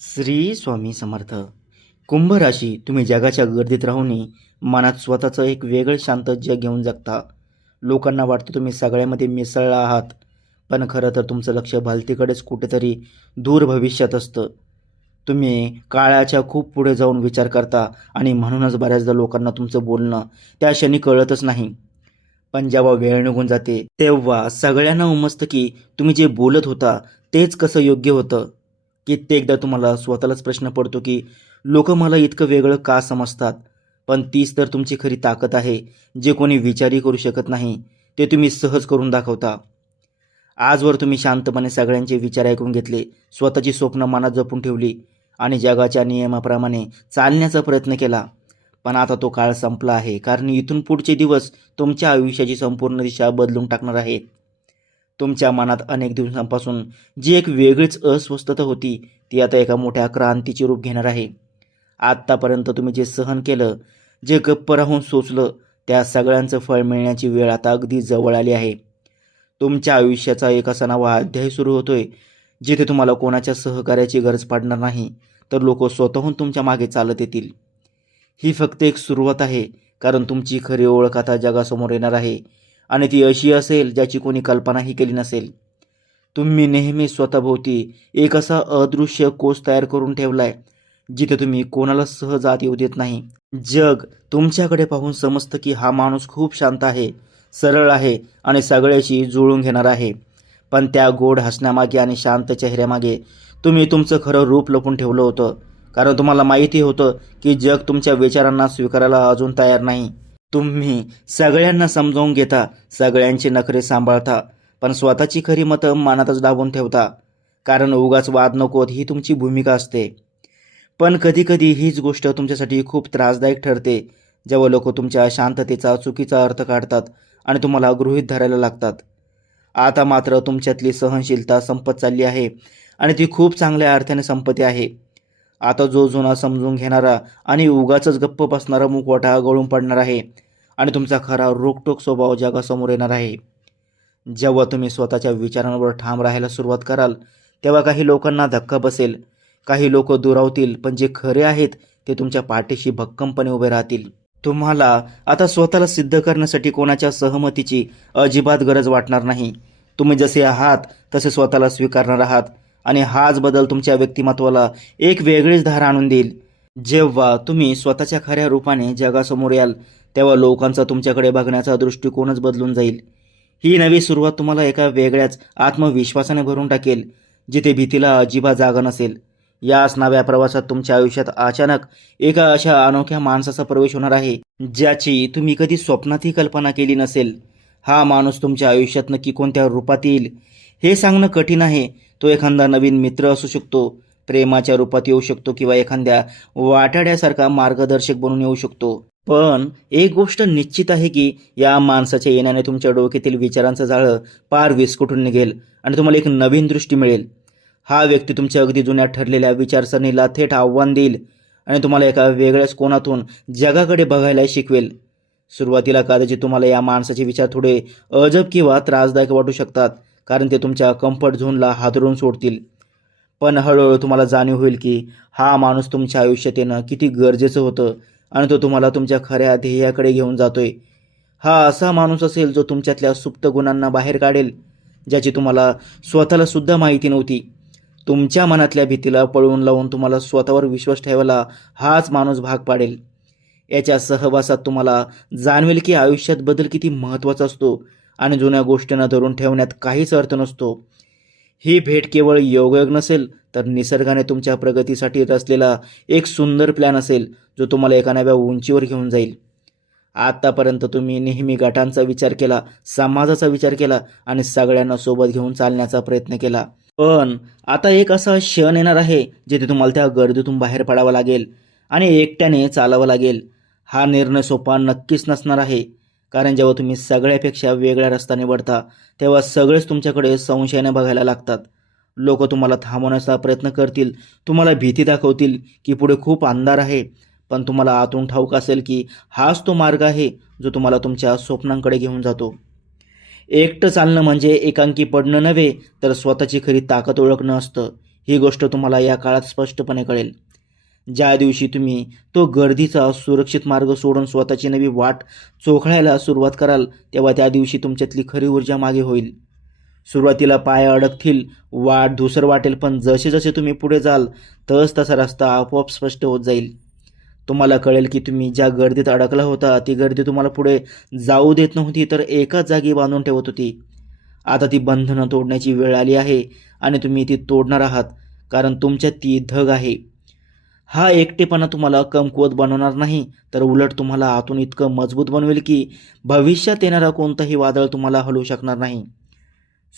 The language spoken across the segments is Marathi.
श्री स्वामी समर्थ. कुंभ राशी. तुम्ही जगाच्या गर्दीत राहूनही मनात स्वतःचं एक वेगळं शांत जग घेऊन जगता. लोकांना वाटतं तुम्ही सगळ्यामध्ये मिसळला आहात, पण खरं तर तुमचं लक्ष भलतीकडेच कुठेतरी दूर भविष्यात असतं. तुम्ही काळाच्या खूप पुढे जाऊन विचार करता आणि म्हणूनच बऱ्याचदा लोकांना तुमचं बोलणं त्या क्षणी कळतच नाही. पण जेव्हा वेळ निघून जाते तेव्हा सगळ्यांना उमजतं की तुम्ही जे बोलत होता तेच कसं योग्य होतं. कित्येकदा तुम्हाला स्वतःलाच प्रश्न पडतो की लोक मला इतकं वेगळं का समजतात. पण तीच तर तुमची खरी ताकद आहे. जे कोणी विचारही करू शकत नाही ते तुम्ही सहज करून दाखवता. आजवर तुम्ही शांतपणे सगळ्यांचे विचार ऐकून घेतले, स्वतःची स्वप्न मनात जपून ठेवली आणि जगाच्या नियमाप्रमाणे चालण्याचा प्रयत्न केला. पण आता तो काळ संपला आहे, कारण इथून पुढचे दिवस तुमच्या आयुष्याची संपूर्ण दिशा बदलून टाकणार आहेत. तुमच्या मनात अनेक दिवसांपासून जी एक वेगळीच अस्वस्थता होती ती आता एका मोठ्या क्रांतीचे रूप घेणार आहे. आत्तापर्यंत तुम्ही जे सहन केलं, जे गप्प राहून सोचलं, त्या सगळ्यांचं फळ मिळण्याची वेळ आता अगदी जवळ आली आहे. तुमच्या आयुष्याचा एक असा नवा अध्याय सुरू होतोय, जिथे तुम्हाला कोणाच्या सहकार्याची गरज पडणार नाही, तर लोक स्वतःहून तुमच्या मागे चालत येतील. ही फक्त एक सुरुवात आहे, कारण तुमची खरी ओळख आता जगासमोर येणार आहे आणि ती अशी असेल ज्याची कोणी कल्पनाही केली नसेल. तुम्ही नेहमी स्वतःभोवती एक असा अदृश्य कोश तयार करून ठेवलाय, जिथे तुम्ही कोणाला सहज आत येऊ देत नाही. जग तुमच्याकडे पाहून समजतं की हा माणूस खूप शांत आहे, सरळ आहे आणि सगळ्याशी जुळून घेणार आहे. पण त्या गोड हसण्यामागे आणि शांत चेहऱ्यामागे तुम्ही तुमचं खरं रूप लपून ठेवलं होतं, कारण तुम्हाला माहिती होतं की जग तुमच्या विचारांना स्वीकारायला अजून तयार नाही. तुम्ही सगळ्यांना समजावून घेता, सगळ्यांचे नखरे सांभाळता, पण स्वतःची खरी मतं मनातच दाबून ठेवता, कारण उगाच वाद नकोत ही तुमची भूमिका असते. पण कधीकधी हीच गोष्ट तुमच्यासाठी खूप त्रासदायक ठरते, जेव्हा लोक तुमच्या शांततेचा चुकीचा अर्थ काढतात आणि तुम्हाला गृहीत धरायला लागतात. आता मात्र तुमच्यातली सहनशीलता संपत चालली आहे आणि ती खूप चांगल्या अर्थाने संपत्ती आहे. आता जो जुना समजून घेणारा आणि उगाचच गप्प बसणारा मुखवटा गळून पडणार आहे आणि तुमचा खरा रोखटोक स्वभाव जगासमोर येणार आहे. जेव्हा तुम्ही स्वतःच्या विचारांवर ठाम राहायला सुरुवात कराल, तेव्हा काही लोकांना धक्का बसेल, काही लोक दुरावतील, पण जे खरे आहेत ते तुमच्या पाठीशी भक्कमपणे उभे राहतील. तुम्हाला आता स्वतःला सिद्ध करण्यासाठी कोणाच्या सहमतीची अजिबात गरज वाटणार नाही. तुम्ही जसे आहात तसे स्वतःला स्वीकारणार आहात आणि हाच बदल तुमच्या व्यक्तिमत्वाला एक वेगळीच धार आणून देईल. जेव्हा तुम्ही स्वतःच्या खऱ्या रूपाने जगासमोर याल, तेव्हा लोकांचा तुमच्याकडे बघण्याचा दृष्टिकोनच बदलून जाईल. ही नवी सुरुवात तुम्हाला एका वेगळ्याच आत्मविश्वासाने भरून टाकेल, जिथे भीतीला अजिबात जागा नसेल. याच नव्या प्रवासात तुमच्या आयुष्यात अचानक एका अशा अनोख्या माणसाचा प्रवेश होणार आहे, ज्याची तुम्ही कधी स्वप्नातही कल्पना केली नसेल. हा माणूस तुमच्या आयुष्यात नक्की कोणत्या रूपात येईल हे सांगणं कठीण आहे. तो एखादा नवीन मित्र असू शकतो, प्रेमाच्या रूपात येऊ शकतो, किंवा एखाद्या वाटाड्यासारखा मार्गदर्शक बनून येऊ शकतो. पण एक गोष्ट निश्चित आहे की या माणसाच्या येण्याने तुमच्या डोक्यातील विचारांचं जाळं पार विस्कटून निघेल आणि तुम्हाला एक नवीन दृष्टी मिळेल. हा व्यक्ती तुमच्या अगदी जुन्या ठरलेल्या विचारसरणीला थेट आव्हान देईल आणि तुम्हाला एका वेगळ्याच कोनातून जगाकडे बघायला शिकवेल. सुरुवातीला कदाचित तुम्हाला या माणसाचे विचार थोडे अजब किंवा त्रासदायक वाटू शकतात, कारण ते तुमच्या कम्फर्ट झोनला हादरून सोडतील. पण हळूहळू तुम्हाला जाणीव होईल की हा माणूस तुमच्या आयुष्यात येणं किती गरजेचं होतं आणि तो तुम्हाला तुमच्या खऱ्या ध्येयाकडे घेऊन जातोय. हा असा माणूस असेल जो तुमच्यातल्या सुप्त गुणांना बाहेर काढेल, ज्याची तुम्हाला स्वतःला सुद्धा माहिती नव्हती. तुमच्या मनातल्या भीतीला पळवून लावून तुम्हाला स्वतःवर विश्वास ठेवायला हाच माणूस भाग पाडेल. याच्या सहवासात तुम्हाला जाणवेल की आयुष्यात बदल किती महत्त्वाचा असतो आणि जुन्या गोष्टींना धरून ठेवण्यात काहीच अर्थ नसतो. ही भेट केवळ योगायोग नसेल, तर निसर्गाने तुमच्या प्रगतीसाठी रचलेला एक सुंदर प्लॅन असेल, जो तुम्हाला एका नव्या उंचीवर घेऊन जाईल. आतापर्यंत तुम्ही नेहमी गटांचा विचार केला, समाजाचा विचार केला आणि सगळ्यांना सोबत घेऊन चालण्याचा प्रयत्न केला. पण आता एक असा क्षण येणार आहे जिथे तुम्हाला त्या गर्दीतून बाहेर पडावं लागेल आणि एकट्याने चालावं लागेल. हा निर्णय सोपा नक्कीच नसणार आहे, कारण जेव्हा तुम्ही सगळ्यापेक्षा वेगळा रस्ता निवडता तेव्हा सगळेच तुमच्याकडे संशयाने बघायला लागतात. लोक तुम्हाला थांबवण्याचा प्रयत्न करतील, तुम्हाला भीती दाखवतील की पुढे खूप अंधार आहे, पण तुम्हाला आतून ठाऊक असेल की हाच तो मार्ग आहे जो तुम्हाला तुमच्या स्वप्नांकडे घेऊन जातो. एकटं चालणं म्हणजे एकांकी पडणं नव्हे, तर स्वतःची खरी ताकद ओळखणं असतं. ही गोष्ट तुम्हाला या काळात स्पष्टपणे कळेल. ज्या दिवशी तुम्ही तो गर्दीचा सुरक्षित मार्ग सोडून स्वतःची नवी वाट चोखळायला सुरुवात कराल, तेव्हा त्या दिवशी तुमच्यातली खरी ऊर्जा मागे होईल. सुरुवातीला पाय अडकतील, वाट धूसर वाटेल, पण जसे जसे तुम्ही पुढे जाल तसा रस्ता आपोआप स्पष्ट होत जाईल. तुम्हाला कळेल की तुम्ही ज्या गर्दीत अडकला होता ती गर्दी तुम्हाला पुढे जाऊ देत नव्हती, तर एकाच जागी बांधून ठेवत होती. आता ती बंधनं तोडण्याची वेळ आली आहे आणि तुम्ही ती तोडणार आहात, कारण तुमच्यात ती धग आहे. हा एकटेपणा तुम्हाला कमकुवत बनवणार नाही, तर उलट तुम्हाला आतून इतकं मजबूत बनवेल की भविष्यात येणारा कोणताही वादळ तुम्हाला हलवू शकणार नाही.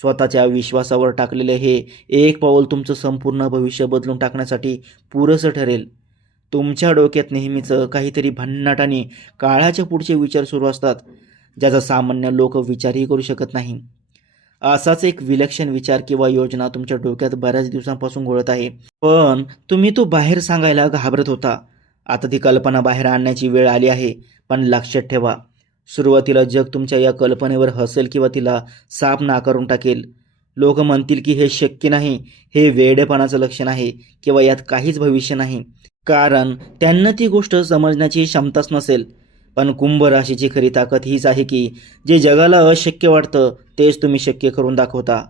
स्वतःच्या विश्वासावर टाकलेलं हे एक पाऊल तुमचं संपूर्ण भविष्य बदलून टाकण्यासाठी पुरेसं ठरेल. तुमच्या डोक्यात नेहमीच काहीतरी भन्नाट आणि काळाच्या पुढचे विचार सुरू असतात, ज्याचा सामान्य लोक विचारही करू शकत नाही. असाच एक विलक्षण विचार किंवा योजना तुमच्या डोक्यात बऱ्याच दिवसांपासून घोळत आहे, पण तुम्ही तो बाहेर सांगायला घाबरत होता. आता ती कल्पना बाहेर आणण्याची वेळ आली आहे. पण लक्षात ठेवा, सुरुवातीला जग तुमच्या या कल्पनेवर हसेल किंवा तिला साफ नाकारून टाकेल. लोक म्हणतील की हे शक्य नाही, हे वेडेपणाचं लक्षण आहे, किंवा यात काहीच भविष्य नाही, कारण त्यांना ती गोष्ट समजण्याची क्षमताच नसेल. पण कुंभ राशीची खरी ताकद हीच आहे की जे जगाला अशक्य वाटतं तेच तुम्ही शक्य करून दाखवता.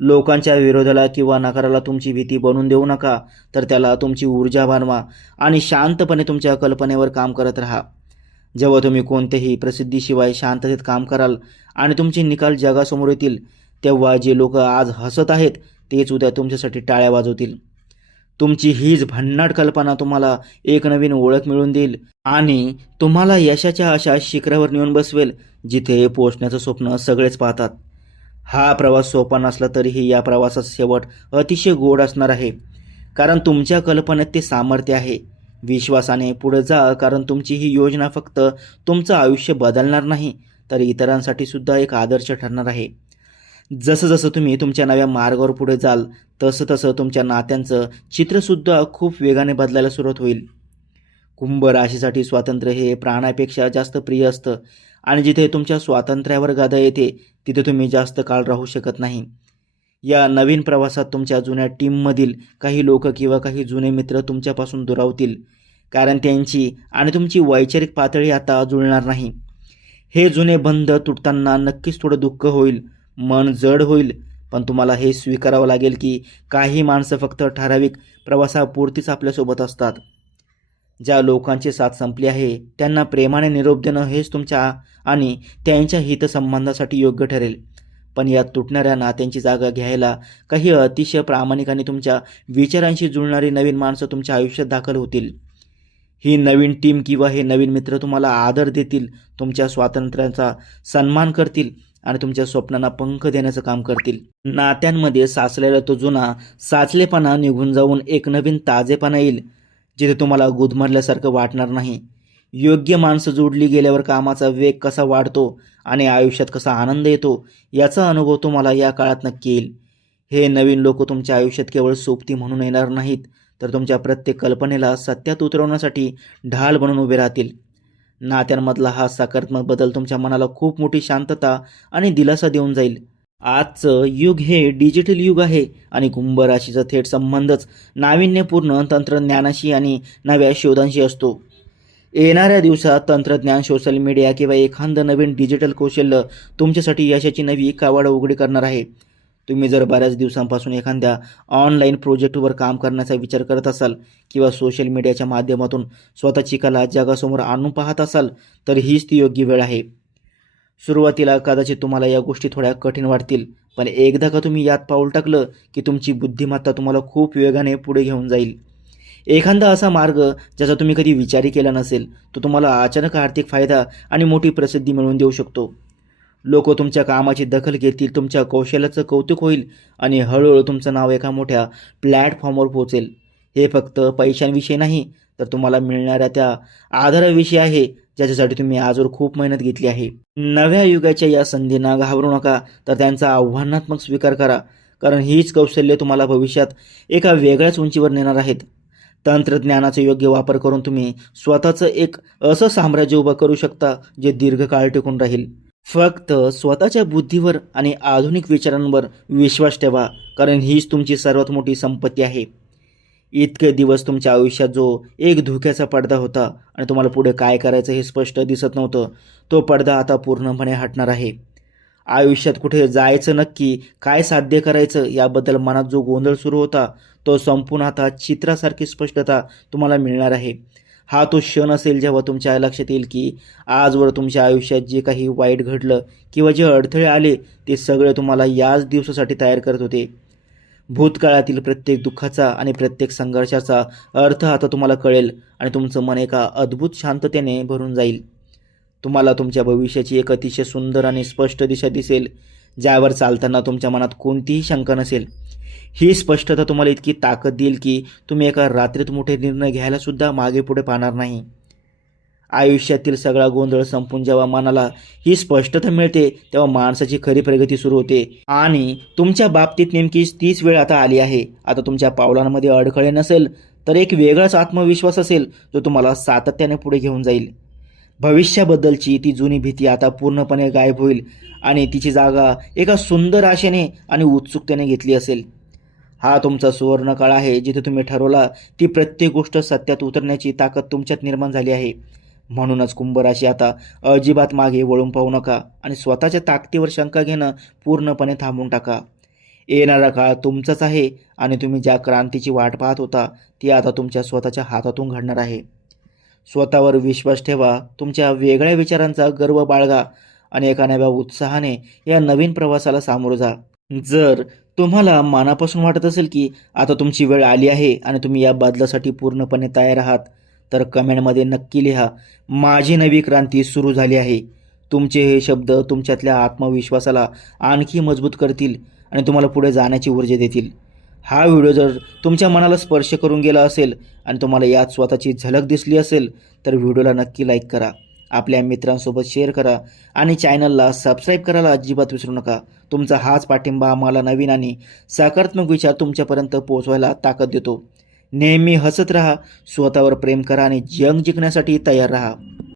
लोकांच्या विरोधाला किंवा नकाराला तुमची भीती बनवून देऊ नका, तर त्याला तुमची ऊर्जा बनवा आणि शांतपणे तुमच्या कल्पनेवर काम करत राहा. जेव्हा तुम्ही कोणत्याही प्रसिद्धीशिवाय शांततेत काम कराल आणि तुमचे निकाल जगासमोर येतील, तेव्हा जे लोक आज हसत आहेत तेच उद्या तुमच्यासाठी टाळ्या वाजवतील. तुमची हीच भन्नाट कल्पना तुम्हाला एक नवीन ओळख मिळवून देईल आणि तुम्हाला यशाच्या अशा शिखरावर नेऊन बसवेल जिथे पोहोचण्याचं स्वप्न सगळेच पाहतात. हा प्रवास सोपा नसला तरीही या प्रवासाचा शेवट अतिशय गोड असणार आहे, कारण तुमच्या कल्पनेत ते सामर्थ्य आहे. विश्वासाने पुढे जा, कारण तुमची ही योजना फक्त तुमचं आयुष्य बदलणार नाही, तर इतरांसाठी सुद्धा एक आदर्श ठरणार आहे. जसं जसं तुम्ही तुमच्या नव्या मार्गावर पुढे जाल तसं तसं तुमच्या नात्यांचं चित्रसुद्धा खूप वेगाने बदलायला सुरुवात होईल. कुंभ राशीसाठी स्वातंत्र्य हे प्राणापेक्षा जास्त प्रिय असतं आणि जिथे तुमच्या स्वातंत्र्यावर गदा येते तिथे तुम्ही जास्त काळ राहू शकत नाही. या नवीन प्रवासात तुमच्या जुन्या टीममधील काही लोक किंवा काही जुने मित्र तुमच्यापासून दुरावतील, कारण त्यांची आणि तुमची वैचारिक पातळी आता जुळणार नाही. हे जुने बंध तुटताना नक्कीच थोडं दुःख होईल, मन जड होईल, पण तुम्हाला हे स्वीकारावं लागेल की काही माणसं फक्त ठराविक प्रवासापुरतीच आपल्यासोबत असतात. ज्या लोकांची साथ संपली आहे त्यांना प्रेमाने निरोप देणं हेच तुमच्या आणि त्यांच्या हितसंबंधासाठी योग्य ठरेल. पण या तुटणाऱ्या नात्यांची जागा घ्यायला काही अतिशय प्रामाणिक आणि तुमच्या विचारांशी जुळणारी नवीन माणसं तुमच्या आयुष्यात दाखल होतील. ही नवीन टीम किंवा हे नवीन मित्र तुम्हाला आदर देतील, तुमच्या स्वातंत्र्याचा सन्मान करतील आणि तुमच्या स्वप्नांना पंख देण्याचं काम करतील. नात्यांमध्ये साचलेला तो जुना साचलेपणा निघून जाऊन एक नवीन ताजेपणा येईल, जिथे तुम्हाला गुदमरल्यासारखं वाटणार नाही. योग्य माणसं जोडली गेल्यावर कामाचा वेग कसा वाढतो आणि आयुष्यात कसा आनंद येतो याचा अनुभव तुम्हाला या काळात नक्की येईल. हे नवीन लोक तुमच्या आयुष्यात केवळ सोबती म्हणून येणार नाहीत, तर तुमच्या प्रत्येक कल्पनेला सत्यात उतरवण्यासाठी ढाल बनून उभे राहतील. नात्यांमधला हा सकारात्मक बदल तुमच्या मनाला खूप मोठी शांतता आणि दिलासा देऊन जाईल. आजचं युग हे डिजिटल युग आहे आणि कुंभ राशीचा थेट संबंधच नाविन्यपूर्ण तंत्रज्ञानाशी आणि नव्या शोधांशी असतो. येणाऱ्या दिवसात तंत्रज्ञान, सोशल मीडिया किंवा एखादं नवीन डिजिटल कौशल्य तुमच्यासाठी यशाची नवी कावड उघडी करणार आहे. तुम्ही जर बऱ्याच दिवसांपासून एखाद्या ऑनलाईन प्रोजेक्टवर काम करण्याचा विचार करत असाल किंवा सोशल मीडियाच्या माध्यमातून स्वतःची कला जगासमोर आणून पाहत असाल, तर हीच ती योग्य वेळ आहे. सुरुवातीला कदाचित तुम्हाला या गोष्टी थोड्या कठीण वाटतील, पण एकदा का तुम्ही यात पाऊल टाकलं की तुमची बुद्धिमत्ता तुम्हाला खूप वेगाने पुढे घेऊन जाईल. एखादा असा मार्ग ज्याचा तुम्ही कधी विचारही केला नसेल, तो तुम्हाला अचानक आर्थिक फायदा आणि मोठी प्रसिद्धी मिळवून देऊ शकतो. लोक तुमच्या कामाची दखल घेतील, तुमच्या कौशल्याचं कौतुक होईल आणि हळूहळू तुमचं नाव एका मोठ्या प्लॅटफॉर्मवर पोहोचेल. हे फक्त पैशांविषयी नाही, तर तुम्हाला मिळणाऱ्या त्या आधाराविषयी आहे ज्याच्यासाठी तुम्ही आजवर खूप मेहनत घेतली आहे. नव्या युगाच्या या संधींना घाबरू नका, तर त्यांचा आव्हानात्मक स्वीकार करा, कारण हीच कौशल्य तुम्हाला भविष्यात एका वेगळ्याच उंचीवर नेणार आहेत. तंत्रज्ञानाचा योग्य वापर करून तुम्ही स्वतःचं एक असं साम्राज्य उभं करू शकता जे दीर्घकाळ टिकून राहील. फक्त स्वतःच्या बुद्धीवर आणि आधुनिक विचारांवर विश्वास ठेवा, कारण हीच तुमची सर्वात मोठी संपत्ती आहे. इतके दिवस तुमच्या आयुष्यात जो एक धोक्याचा पडदा होता आणि तुम्हाला पुढे काय करायचं हे स्पष्ट दिसत नव्हतं, तो पडदा आता पूर्णपणे हटणार आहे. आयुष्यात कुठे जायचं नक्की, काय साध्य करायचं याबद्दल मनात जो गोंधळ सुरू होता, तो संपून आता चित्रासारखी स्पष्टता तुम्हाला मिळणार आहे. हा तो क्षण असेल जेव्हा तुमच्या लक्षात येईल की आजवर तुमच्या आयुष्यात जे काही वाईट घडलं किंवा जे अडथळे आले, ते सगळे तुम्हाला याच दिवसासाठी तयार करत होते. भूतकाळातील प्रत्येक दुःखाचा आणि प्रत्येक संघर्षाचा अर्थ आता तुम्हाला कळेल आणि तुमचं मन एका अद्भुत शांततेने भरून जाईल. तुम्हाला तुमच्या भविष्याची एक अतिशय सुंदर आणि स्पष्ट दिशा दिसेल, ज्यावर चालताना तुमच्या मनात कोणतीही शंका नसेल. ही स्पष्टता तुम्हाला इतकी ताकद देईल की तुम्ही एका रात्रीत मोठे निर्णय घ्यायला सुद्धा मागे पुढे पाहणार नाही. आयुष्यातील सगळा गोंधळ संपून जेव्हा मनाला ही स्पष्टता मिळते, तेव्हा माणसाची खरी प्रगती सुरू होते आणि तुमच्या बाबतीत नेमकीच तीच वेळ आता आली आहे. आता तुमच्या पावलांमध्ये अडखळे नसेल, तर एक वेगळाच आत्मविश्वास असेल, जो तुम्हाला सातत्याने पुढे घेऊन जाईल. भविष्याबद्दलची ती जुनी भीती आता पूर्णपणे गायब होईल आणि तिची जागा एका सुंदर आशेने आणि उत्सुकतेने घेतली असेल. हा तुमचा सुवर्णकाळ आहे, जिथे तुम्ही ठरवला ती प्रत्येक गोष्ट सत्यात उतरण्याची ताकद तुमच्यात निर्माण झाली आहे. म्हणूनच कुंभ राशी आता अजिबात मागे वळून पाहू नका आणि स्वतःच्या ताकदीवर शंका घेणं पूर्णपणे थांबवून टाका. येणारा काळ तुमचाच आहे आणि तुम्ही ज्या क्रांतीची वाट पाहत होता, ती आता तुमच्या स्वतःच्या हातातून घडणार आहे. स्वतःवर विश्वास ठेवा, तुमच्या वेगळ्या विचारांचा गर्व बाळगा आणि एका नव्या उत्साहाने या नवीन प्रवासाला सामोरं जा. जर तुम्हाला मनापासून वाटत असेल की आता तुमची वेळ आली आहे आणि तुम्ही या बदलासाठी पूर्णपणे तयार आहात, तर कमेंटमध्ये नक्की लिहा, माझी नवी क्रांती सुरू झाली आहे. तुमचे हे शब्द तुमच्यातल्या आत्मविश्वासाला आणखी मजबूत करतील आणि तुम्हाला पुढे जाण्याची ऊर्जा देतील. हा व्हिडिओ जर तुमच्या मनाला स्पर्श करून गेला असेल आणि तुम्हाला यात स्वतःची झलक दिसली असेल, तर व्हिडिओला नक्की लाईक करा, आपल्या मित्रांसोबत शेअर करा आणि चॅनलला सबस्क्राईब करायला अजिबात विसरू नका. तुमचा हाच पाठिंबा आम्हाला नवीन आणि सकारात्मक विचार तुमच्यापर्यंत पोहोचवायला ताकद देतो. नेहमी हसत राहा, स्वतःवर प्रेम करा आणि जग जिंकण्यासाठी तयार राहा.